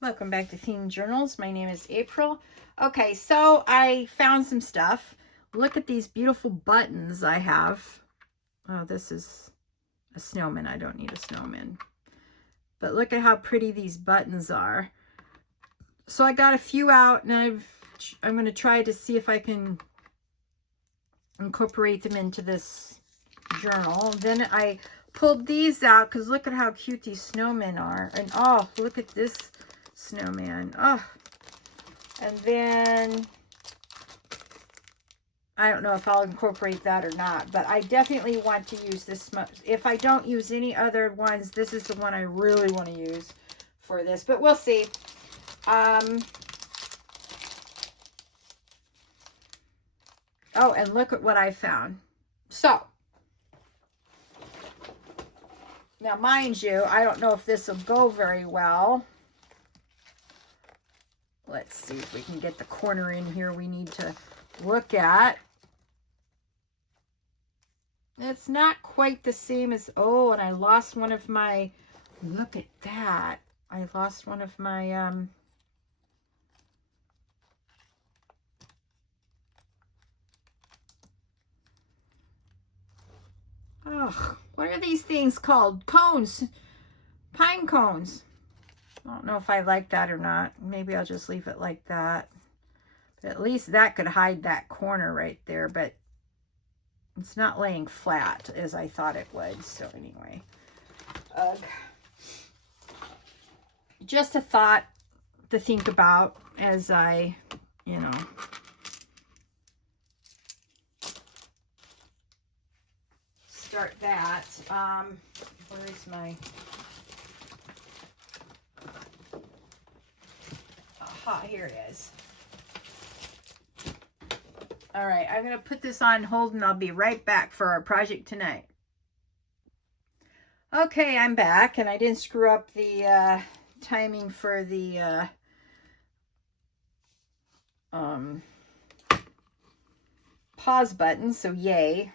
Welcome back to Themed Journals. My name is April. Okay, so I found some stuff. Look at these beautiful buttons I have. Oh, this is a snowman. I don't need a snowman. But look at how pretty these buttons are. So I got a few out, and I'm going to try to see if I can incorporate them into this journal. Then I pulled these out because look at how cute these snowmen are. And oh, look at this snowman. Oh, and then I don't know if I'll incorporate that or not, but I definitely want to use this. If I don't use any other ones, this is the one I really want to use for this, but we'll see. Oh, and look at what I found. So, now mind you, I don't know if this will go very well. Let's see if we can get the corner in here we need to look at. It's not quite the same as, oh, and I lost one of my, look at that. I lost one of my, oh, what are these things called? Cones, pine cones. I don't know if I like that or not. Maybe I'll just leave it like that. But at least that could hide that corner right there, but it's not laying flat as I thought it would. So anyway, just a thought to think about as I, start that. Where is my, aha, here it is. All right, I'm going to put this on hold and I'll be right back for our project tonight. Okay, I'm back, and I didn't screw up the timing for the pause button, so yay.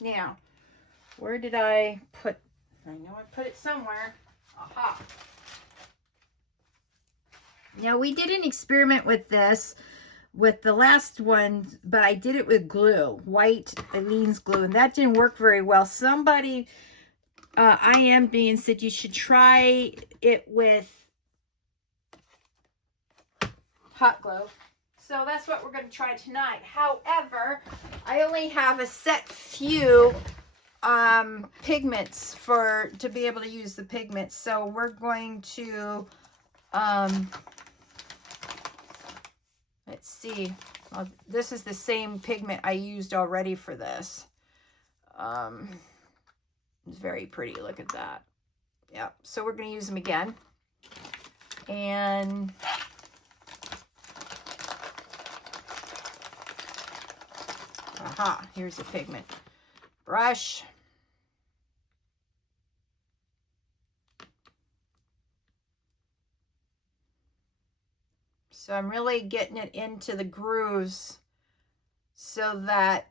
Now, where did I put, I know I put it somewhere. Aha. Now, we did an experiment with this with the last one, but I did it with glue, white Aleene's glue, and that didn't work very well. Somebody, IM said you should try it with hot glue. So that's what we're going to try tonight. However, I only have a set few pigments to be able to use the pigments. So we're going to, let's see. This is the same pigment I used already for this. It's very pretty. Look at that. Yep. So we're going to use them again. And aha, here's the pigment brush. So I'm really getting it into the grooves so that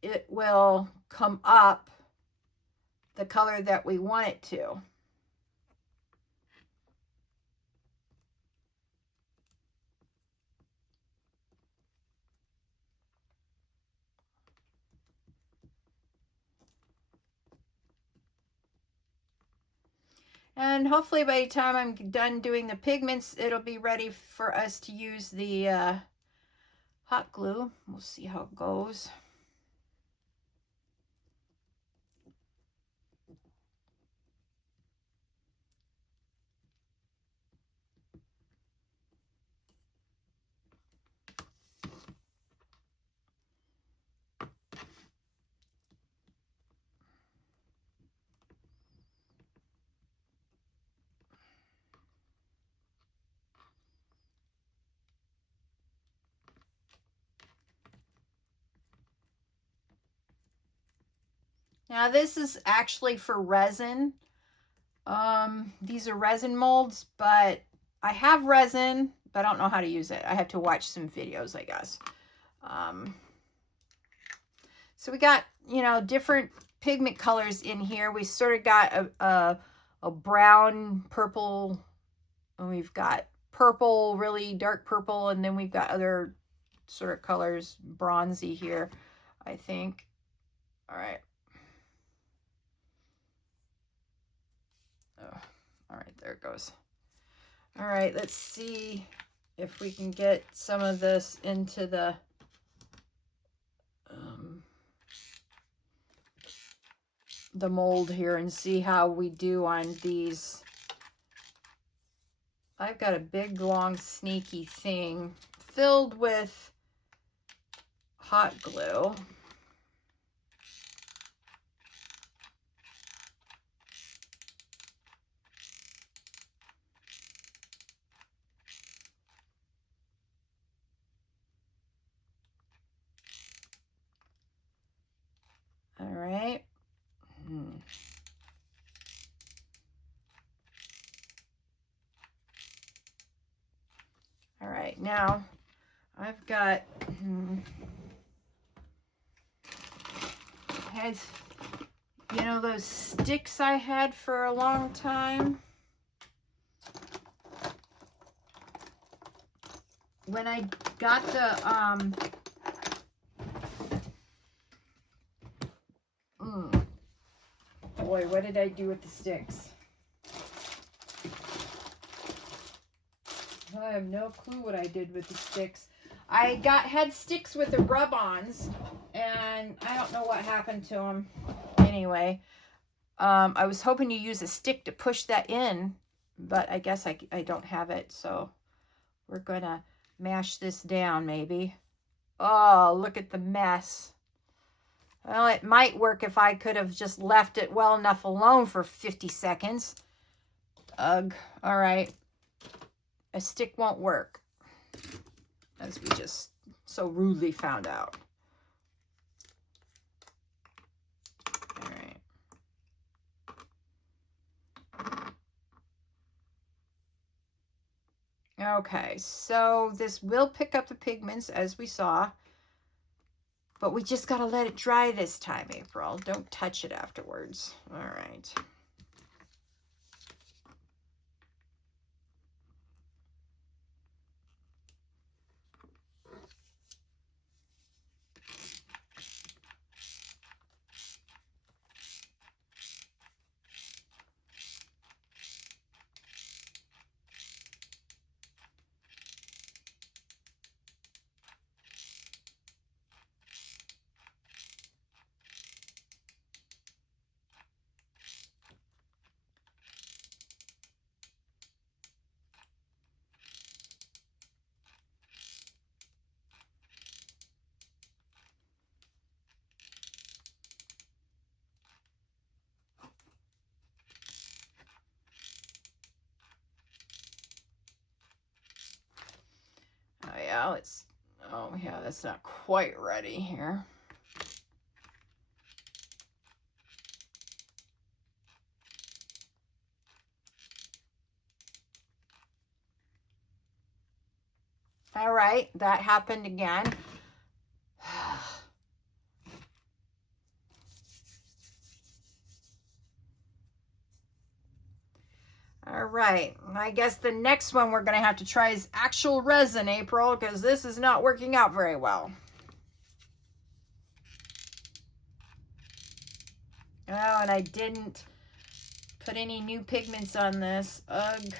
it will come up the color that we want it to. And hopefully by the time I'm done doing the pigments, it'll be ready for us to use the hot glue. We'll see how it goes. Now this is actually for resin. These are resin molds, but I have resin, but I don't know how to use it. I have to watch some videos, I guess. So we got, different pigment colors in here. We sort of got a a brown, purple, and we've got purple, really dark purple, and then we've got other sort of colors, bronzy here, I think. All right. Oh, all right, there it goes. All right, let's see if we can get some of this into the mold here and see how we do on these. I've got a big, long, sneaky thing filled with hot glue. All right. All right, now I've got has, you know, those sticks I had for a long time. When I got the boy, what did I do with the sticks? I have no clue what I did with the sticks. I had sticks with the rub-ons, and I don't know what happened to them. Anyway, I was hoping to use a stick to push that in, but I guess I don't have it, so we're gonna mash this down maybe. Oh, look at the mess. Well, it might work if I could have just left it well enough alone for 50 seconds. Ugh. All right. A stick won't work, as we just so rudely found out. All right. Okay, so this will pick up the pigments as we saw, but we just got to let it dry this time, April. Don't touch it afterwards. All right. Oh yeah, oh yeah, that's not quite ready here. All right, that happened again. All right, I guess the next one we're going to have to try is actual resin, April, because this is not working out very well. Oh, and I didn't put any new pigments on this. Ugh.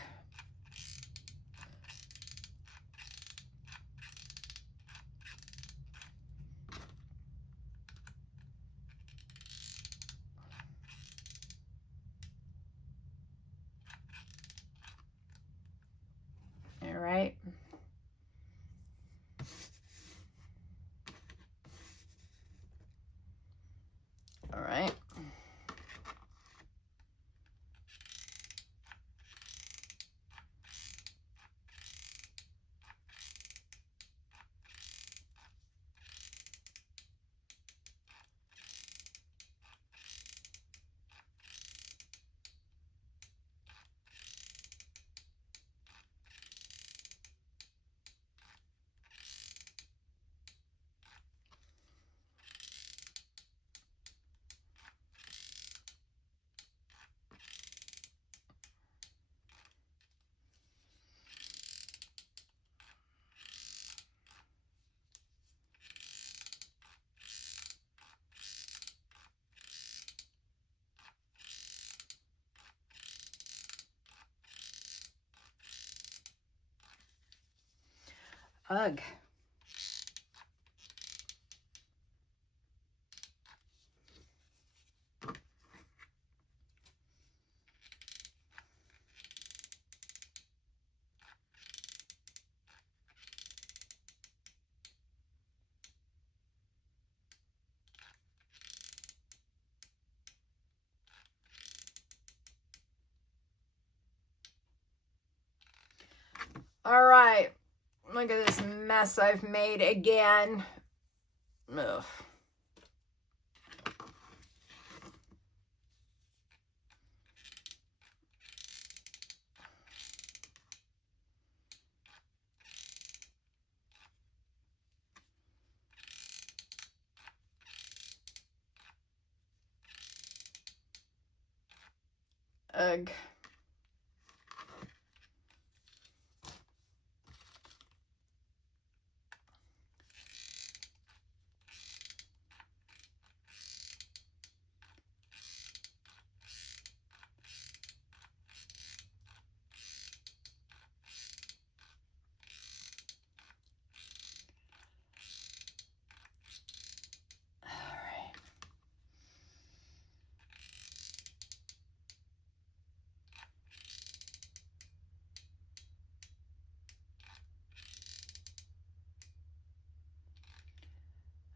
All right. All right. Ugh. All right. Look at this mess I've made again. Ugh. Ugh.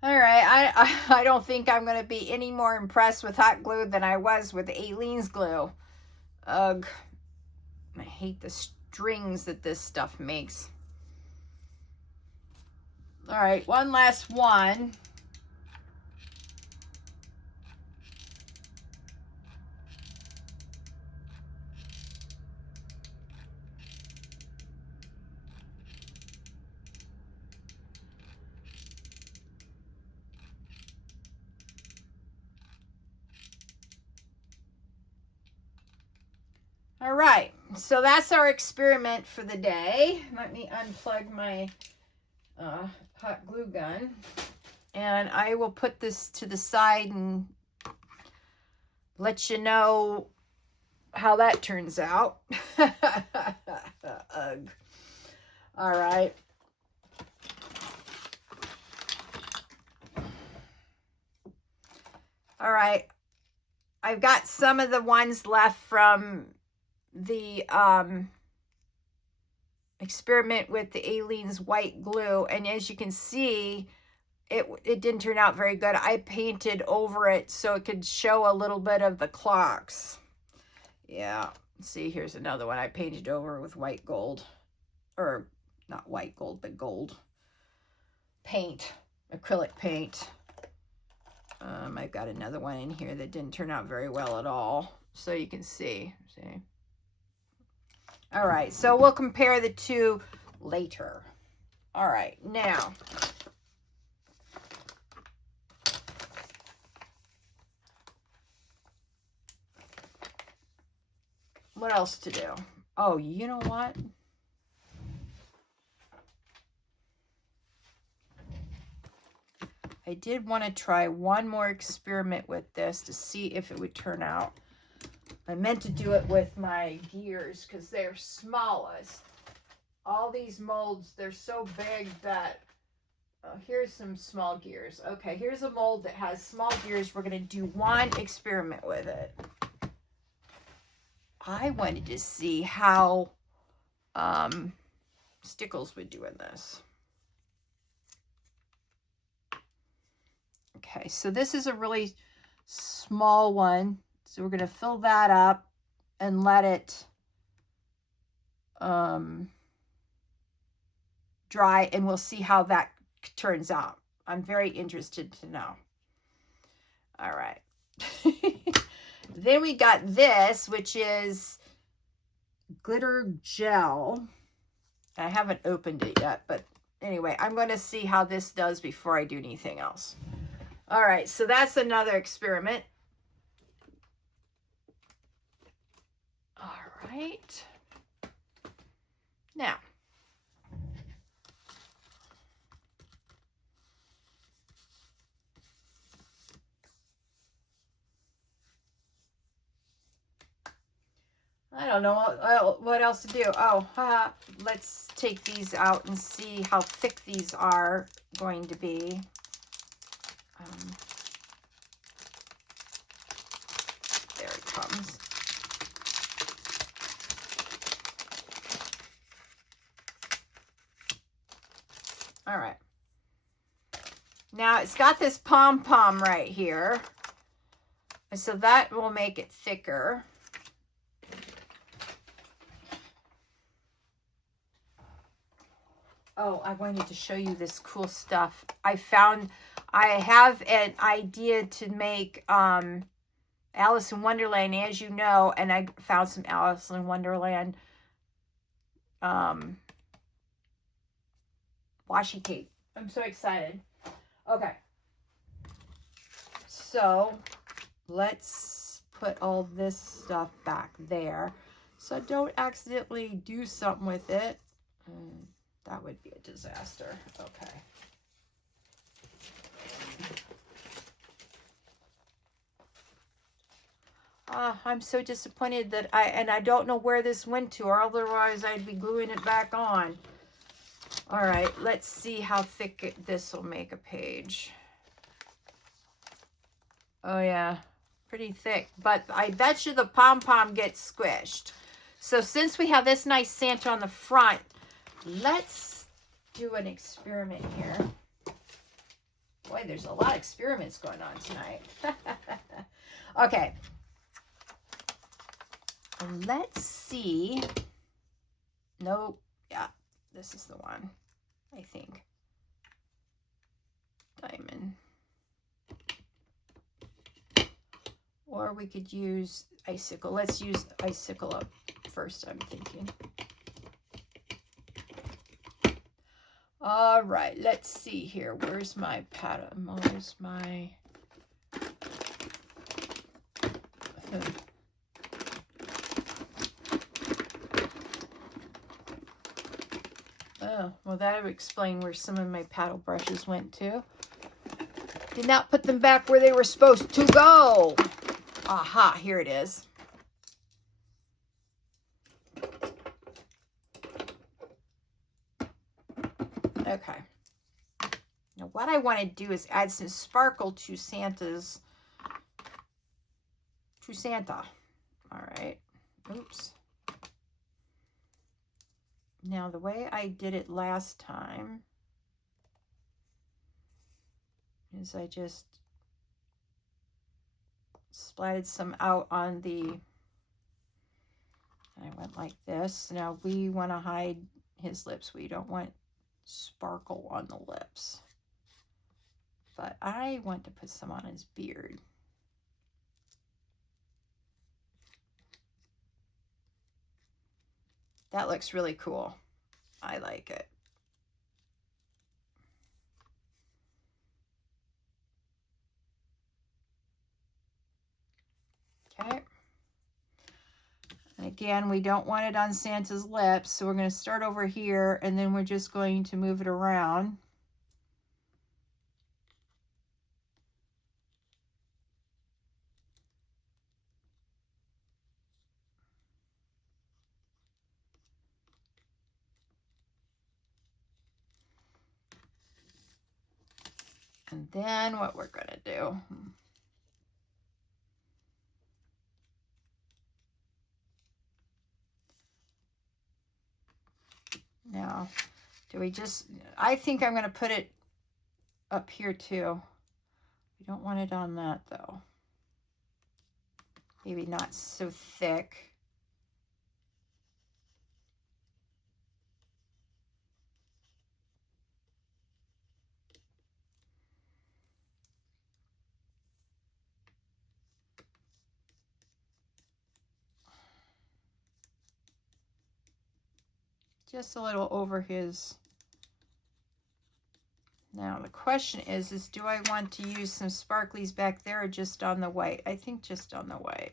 All right, I don't think I'm going to be any more impressed with hot glue than I was with Aleene's glue. Ugh. I hate the strings that this stuff makes. All right, one last one. All right, so that's our experiment for the day. Let me unplug my hot glue gun, and I will put this to the side and let you know how that turns out. Ugh. All right. All right. I've got some of the ones left from the experiment with the Aleene's white glue, and as you can see, it didn't turn out very good. I painted over it so it could show a little bit of the clocks. Yeah, see, here's another one I painted over with white gold, or not white gold, but gold paint, acrylic paint. I've got another one in here that didn't turn out very well at all, so you can see. All right, so we'll compare the two later. All right, now what else to do? Oh, you know what? I did want to try one more experiment with this to see if it would turn out. I meant to do it with my gears because they're smallest. All these molds, they're so big that, here's some small gears. Okay, here's a mold that has small gears. We're going to do one experiment with it. I wanted to see how Stickles would do in this. Okay, so this is a really small one. So we're going to fill that up and let it dry, and we'll see how that turns out. I'm very interested to know. All right. Then we got this, which is glitter gel. I haven't opened it yet, but anyway, I'm going to see how this does before I do anything else. All right, so that's another experiment. All right. Now, I don't know what else to do. Oh, let's take these out and see how thick these are going to be. There it comes. All right. Now it's got this pom-pom right here. And so that will make it thicker. Oh, I wanted to show you this cool stuff. I have an idea to make Alice in Wonderland, as you know, and I found some Alice in Wonderland washi tape. I'm so excited. Okay. So let's put all this stuff back there so don't accidentally do something with it. That would be a disaster. Okay. I'm so disappointed that I don't know where this went to, or otherwise I'd be gluing it back on. All right, let's see how thick this will make a page. Oh yeah, pretty thick, but I bet you the pom-pom gets squished. So since we have this nice Santa on the front, let's do an experiment here. Boy, there's a lot of experiments going on tonight. Okay. Let's see. Nope. Yeah, this is the one, I think. Diamond. Or we could use icicle. Let's use icicle up first, I'm thinking. All right, let's see here. Where's my pattern? Where's my... Oh, well, that would explain where some of my paddle brushes went to. Did not put them back where they were supposed to go. Aha, here it is. Okay. Now what I want to do is add some sparkle to Santa. All right. Oops. Now the way I did it last time is I just splatted some out on the, I went like this. Now we want to hide his lips. We don't want sparkle on the lips. But I want to put some on his beard. That looks really cool. I like it. Okay. And again, we don't want it on Santa's lips, so we're going to start over here, and then we're just going to move it around. And then what we're going to do, now, do we just, I think I'm going to put it up here too. We don't want it on that though. Maybe not so thick. Just a little over his. Now the question is do I want to use some sparklies back there or just on the white? I think just on the white.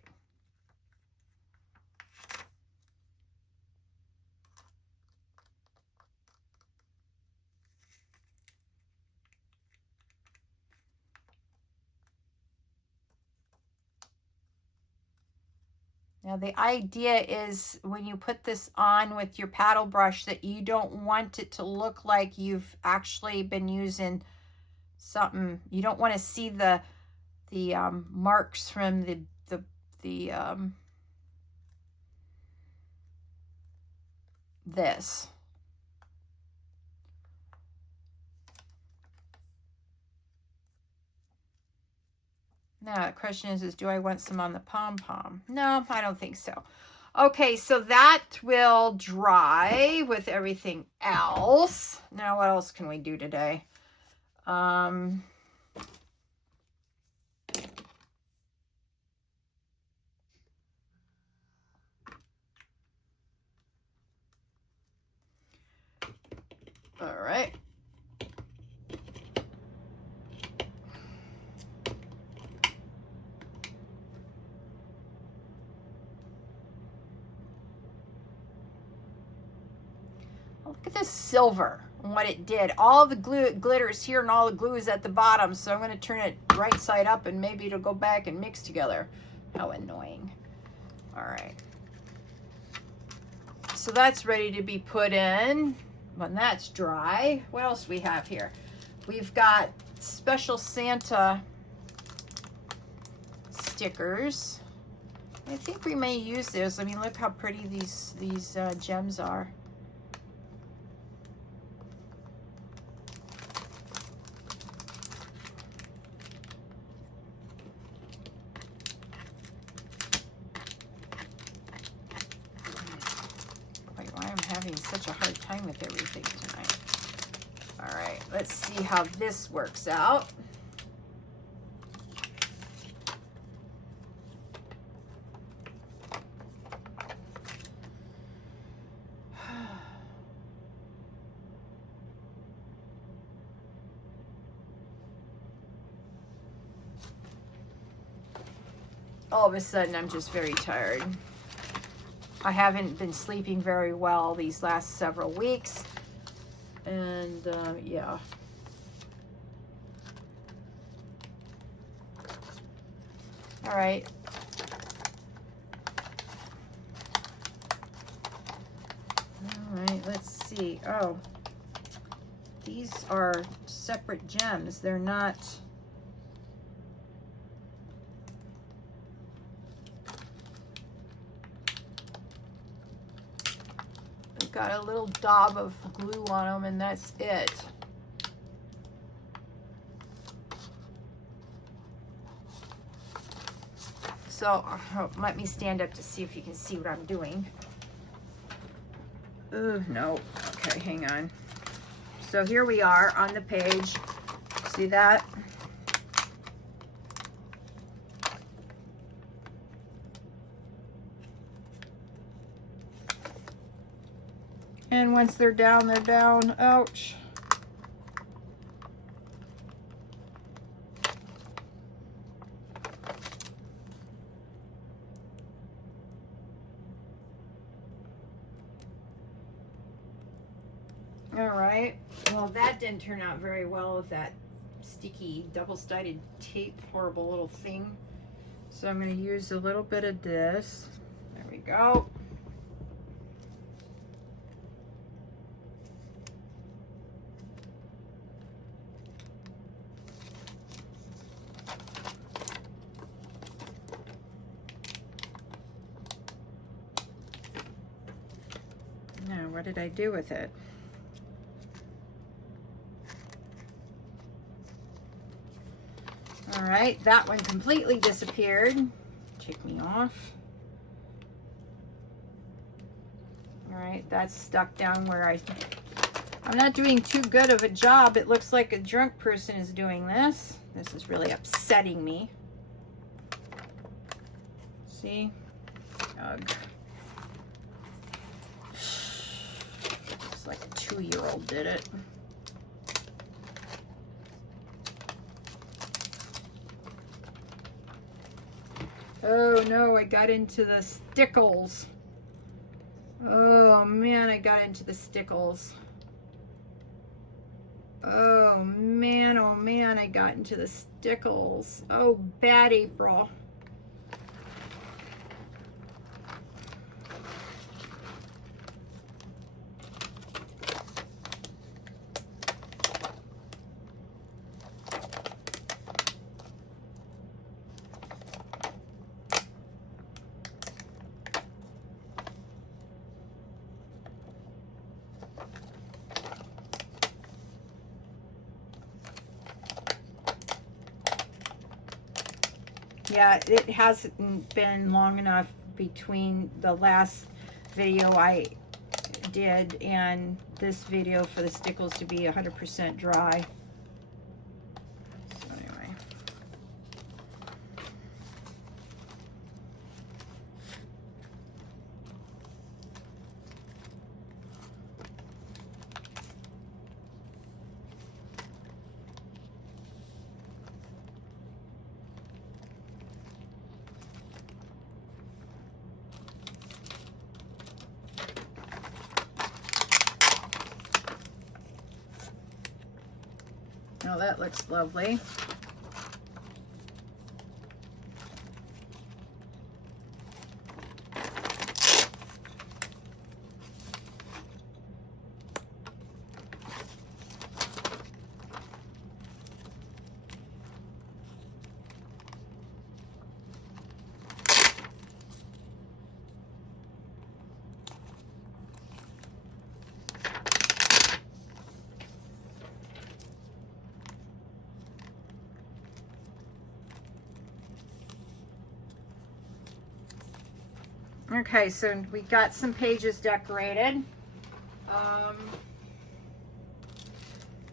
Now the idea is when you put this on with your paddle brush that you don't want it to look like you've actually been using something. You don't want to see the marks from this. Now the question is do I want some on the pom-pom? No, I don't think so. Okay, so that will dry with everything else. Now what else can we do today? All right. Look at this silver and what it did. All the glitter is here and all the glue is at the bottom. So I'm going to turn it right side up and maybe it'll go back and mix together. How annoying. All right. So that's ready to be put in. When that's dry, what else do we have here? We've got Special Santa stickers. I think we may use this. I mean, look how pretty these gems are. Wait, why I'm having such a hard time with everything tonight. All right, let's see how this works out. All of a sudden, I'm just very tired. I haven't been sleeping very well these last several weeks. And yeah. All right. All right, let's see. Oh, these are separate gems. They're not... got a little daub of glue on them and that's it. So let me stand up to see if you can see what I'm doing. No. Okay, hang on. So here we are on the page. See that? And once they're down, they're down. Ouch. All right. Well, that didn't turn out very well with that sticky double-sided tape, horrible little thing. So I'm going to use a little bit of this. There we go. Now, what did I do with it? All right, that one completely disappeared. Take me off. All right, that's stuck down where I'm not doing too good of a job. It looks like a drunk person is doing this. This is really upsetting me. See? Ugh. It's like a 2-year-old did it. Oh no, I got into the stickles. Oh man, I got into the stickles. Oh man, I got into the stickles. Oh, bad April. Yeah, it hasn't been long enough between the last video I did and this video for the stickles to be 100% dry. So anyway. Oh, that looks lovely. Okay, so we got some pages decorated. I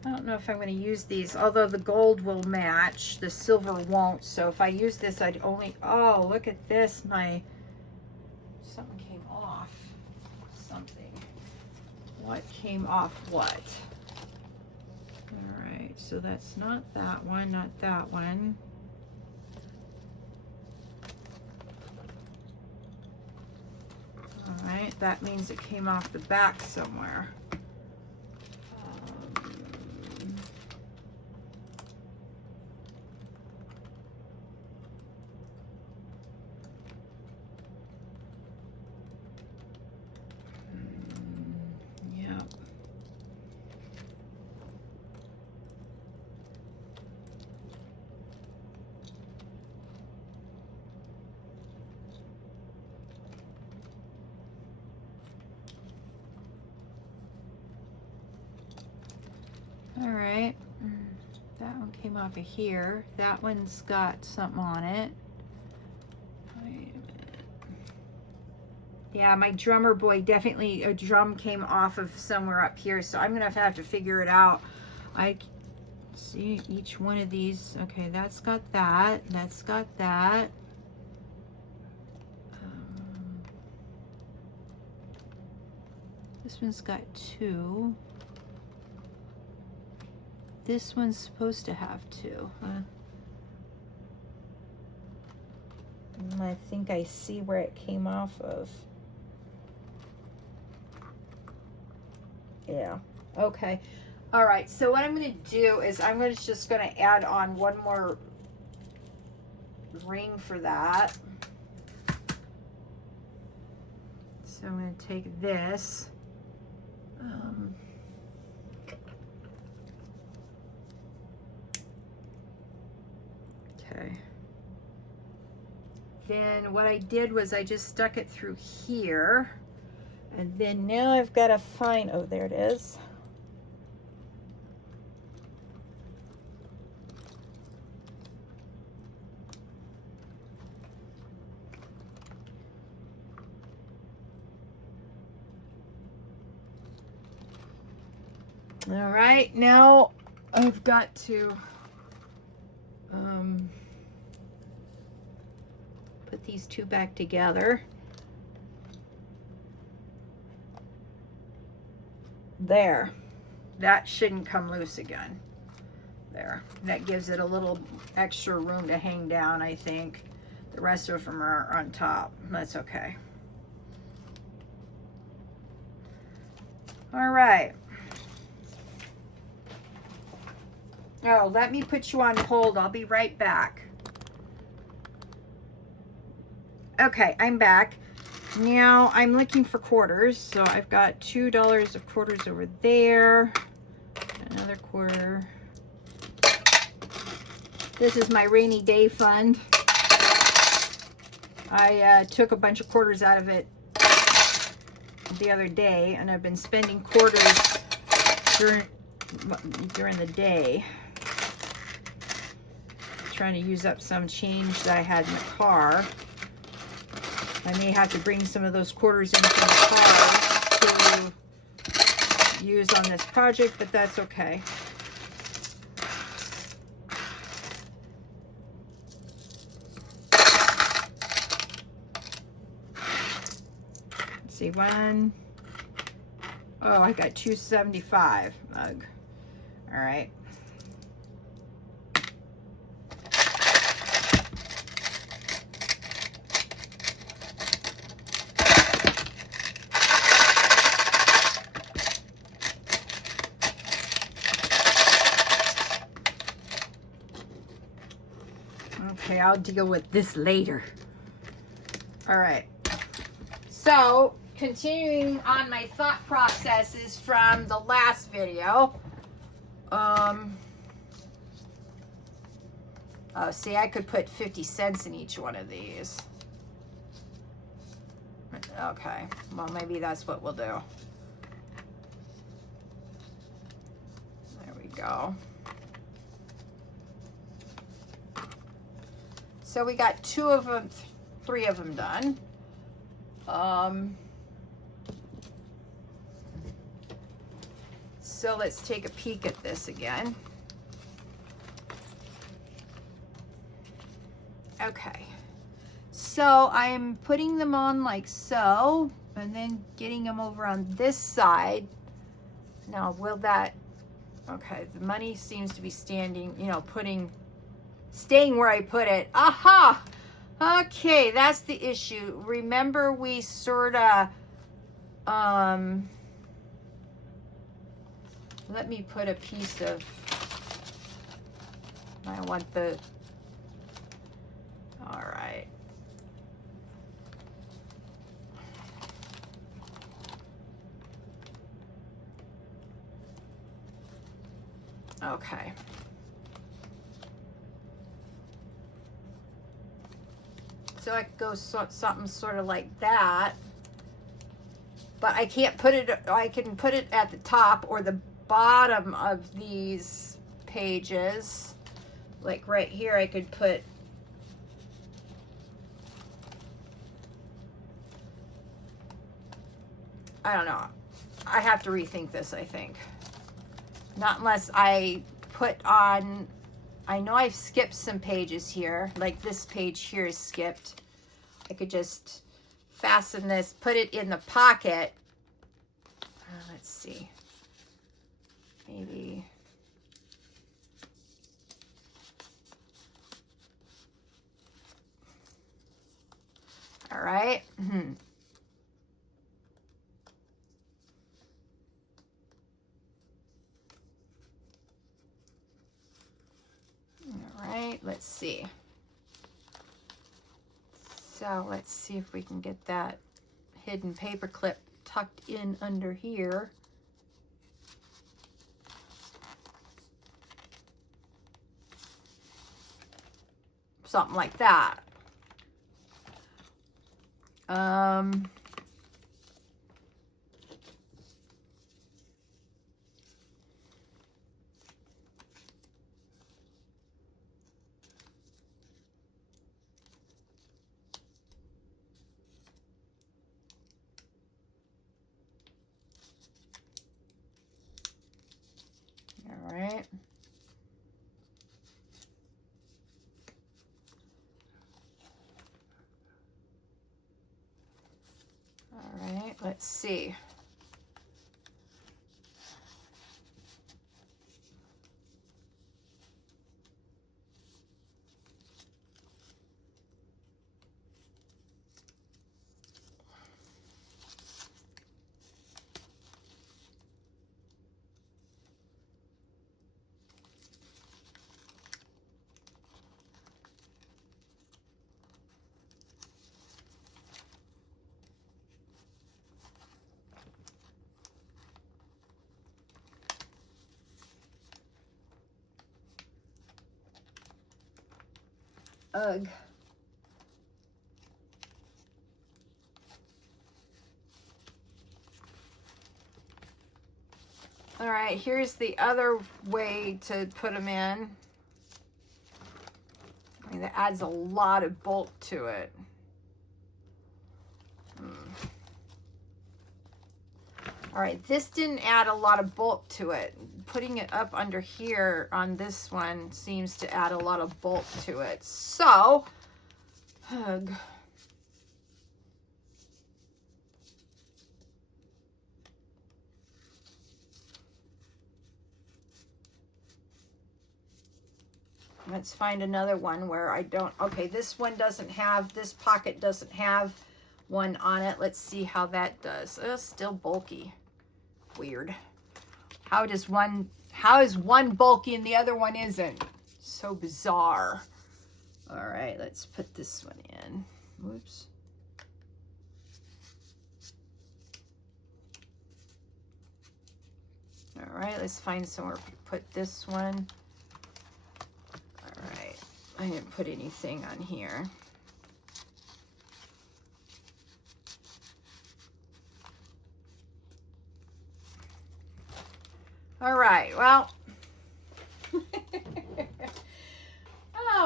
don't know if I'm going to use these, although the gold will match, the silver won't. So if I use this, I'd only, oh, look at this, something came off, something. What came off what? All right, so that's not that one, not that one. All right, that means it came off the back somewhere. Yep. All right, that one came off of here. That one's got something on it. Wait a minute. Yeah, my drummer boy, definitely a drum came off of somewhere up here, so I'm gonna have to figure it out. I see each one of these. Okay, that's got that. That's got that. This one's got two. This one's supposed to have two, huh? I think I see where it came off of. Yeah, okay. All right, so what I'm going to do is I'm just going to add on one more ring for that. So I'm going to take this. Okay. Then what I did was I just stuck it through here. And then now I've got to find, oh, there it is. All right, now I've got to put these two back together. There, that shouldn't come loose again. There, that gives it a little extra room to hang down, I think. The rest of them are on top. That's okay. All right. Oh, let me put you on hold. I'll be right back. Okay, I'm back. Now I'm looking for quarters. So I've got $2 of quarters over there. Another quarter. This is my rainy day fund. I took a bunch of quarters out of it the other day, and I've been spending quarters during the day. trying to use up some change that I had in the car. I may have to bring some of those quarters into the car to use on this project, but that's okay. Let's see, one. Oh, I got 275. Ugh. All right. Okay, I'll deal with this later. All right. So, continuing on my thought processes from the last video. Oh, see, I could put 50 cents in each one of these. Okay, well, maybe that's what we'll do. There we go. So we got 2 of them, 3 of them done. So let's take a peek at this again. Okay, so I'm putting them on like so, and then getting them over on this side. Now, will that, okay, the money seems to be standing, you know, staying where I put it. Aha! Okay, that's the issue. Remember, we sort of, let me put a piece of, I want the, all right. Okay. So I could go something sort of like that, but I can't put it, I can put it at the top or the bottom of these pages. Like right here, I could put, I don't know. I have to rethink this, I think. Not unless I put on, I know I've skipped some pages here, like this page here is skipped. I could just fasten this, put it in the pocket. Let's see. Maybe. All right. All right, let's see. So let's see if we can get that hidden paper clip tucked in under here. Something like that. All right. All right, let's see. Ugh. All right, here's the other way to put them in. And it adds a lot of bulk to it. All right, this didn't add a lot of bulk to it. Putting it up under here on this one seems to add a lot of bulk to it. So, hug. Let's find another one where I don't, okay, this one doesn't have, this pocket doesn't have one on it. Let's see how that does. Oh, still bulky. Weird. How is one bulky and the other one isn't? So bizarre. All right, let's put this one in. Whoops. All right, let's find somewhere to put this one. All right, I didn't put anything on here. All right, well, oh,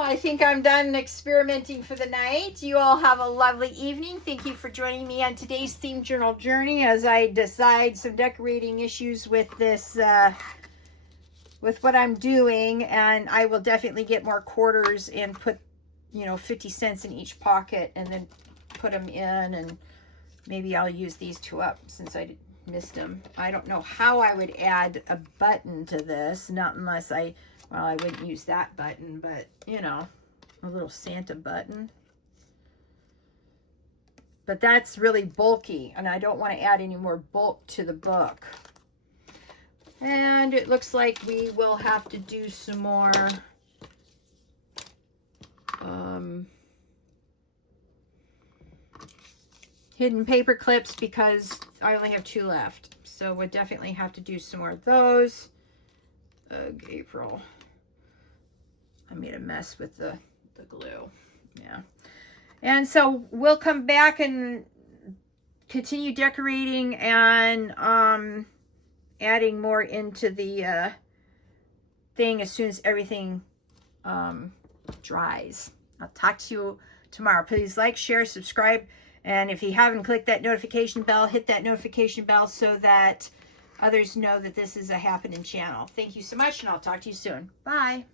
I think I'm done experimenting for the night. You all have a lovely evening. Thank you for joining me on today's Theme Journal journey as I decide some decorating issues with this, with what I'm doing. And I will definitely get more quarters and put, 50 cents in each pocket and then put them in. And maybe I'll use these two up since I missed them. I don't know how I would add a button to this, not unless well, I wouldn't use that button, but a little Santa button. But that's really bulky and I don't want to add any more bulk to the book. And it looks like we will have to do some more hidden paper clips because I only have 2 left. So we'll definitely have to do some more of those. Ugh, April. I made a mess with the glue. Yeah. And so we'll come back and continue decorating and adding more into the thing as soon as everything dries. I'll talk to you tomorrow. Please like, share, subscribe. And if you haven't clicked that notification bell, hit that notification bell so that others know that this is a happening channel. Thank you so much, and I'll talk to you soon. Bye.